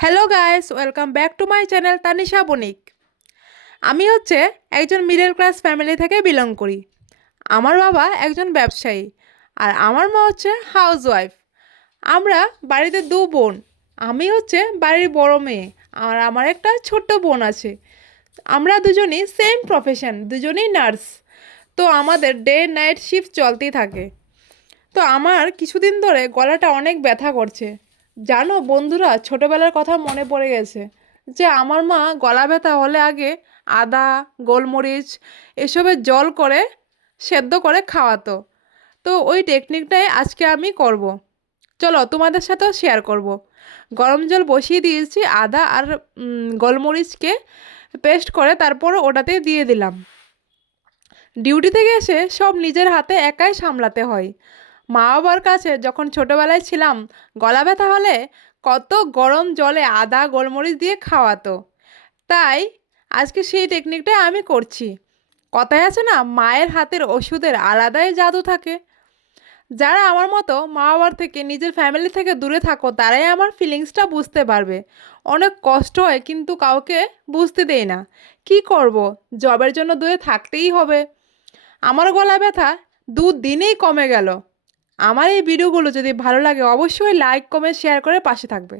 Hello guys, welcome back to my channel Tanisha Banik. আমি একজন middle class family থেকে belong করি। আমার বাবা একজন ব্যবসায়ী আর আমার মা হাউসওয়াইফ। আমরা বাড়িতে দু বোন। আমি বাড়ির বড় মেয়ে আর আমার একটা ছোট্ট বোন আছে। আমরা দুজনই সেম প্রফেশন, দুজনেই নার্স। তো আমাদের ডে নাইট শিফট চলতেই থাকে। তো আমার কিছুদিন ধরে গলাটা অনেক ব্যথা করছে। জানো বন্ধুরা, ছোটোবেলার কথা মনে পড়ে গেছে যে আমার মা গলা ব্যথা হলে আগে আদা, গোলমরিচ এসবের জল করে সেদ্ধ করে খাওয়াতো। তো ওই টেকনিকটাই আজকে আমি করব। চলো তোমাদের সাথেও শেয়ার করব। গরম জল বসিয়ে দিয়েছি, আদা আর গোলমরিচকে পেস্ট করে তারপর ওটাতে দিয়ে দিলাম। ডিউটি থেকে এসে সব নিজের হাতে একাই সামলাতে হয়। মা বাবার কাছে যখন ছোটোবেলায় ছিলাম, গলা ব্যথা হলে কত গরম জলে আদা গোলমরিচ দিয়ে খাওয়াতো। তাই আজকে সেই টেকনিকটাই আমি করছি। কথায় আছে না, মায়ের হাতের ওষুধের আলাদাই জাদু থাকে। যারা আমার মতো মা বাবার থেকে, নিজের ফ্যামিলি থেকে দূরে থাকো, তারাই আমার ফিলিংসটা বুঝতে পারবে। অনেক কষ্ট হয় কিন্তু কাউকে বুঝতে দেই না। কি করব, জবের জন্য দূরে থাকতেই হবে। আমার গলা ব্যথা 2 দিনেই কমে গেল। আমার এই ভিডিওগুলো যদি ভালো লাগে অবশ্যই লাইক কমেন্ট শেয়ার করে পাশে থাকবে।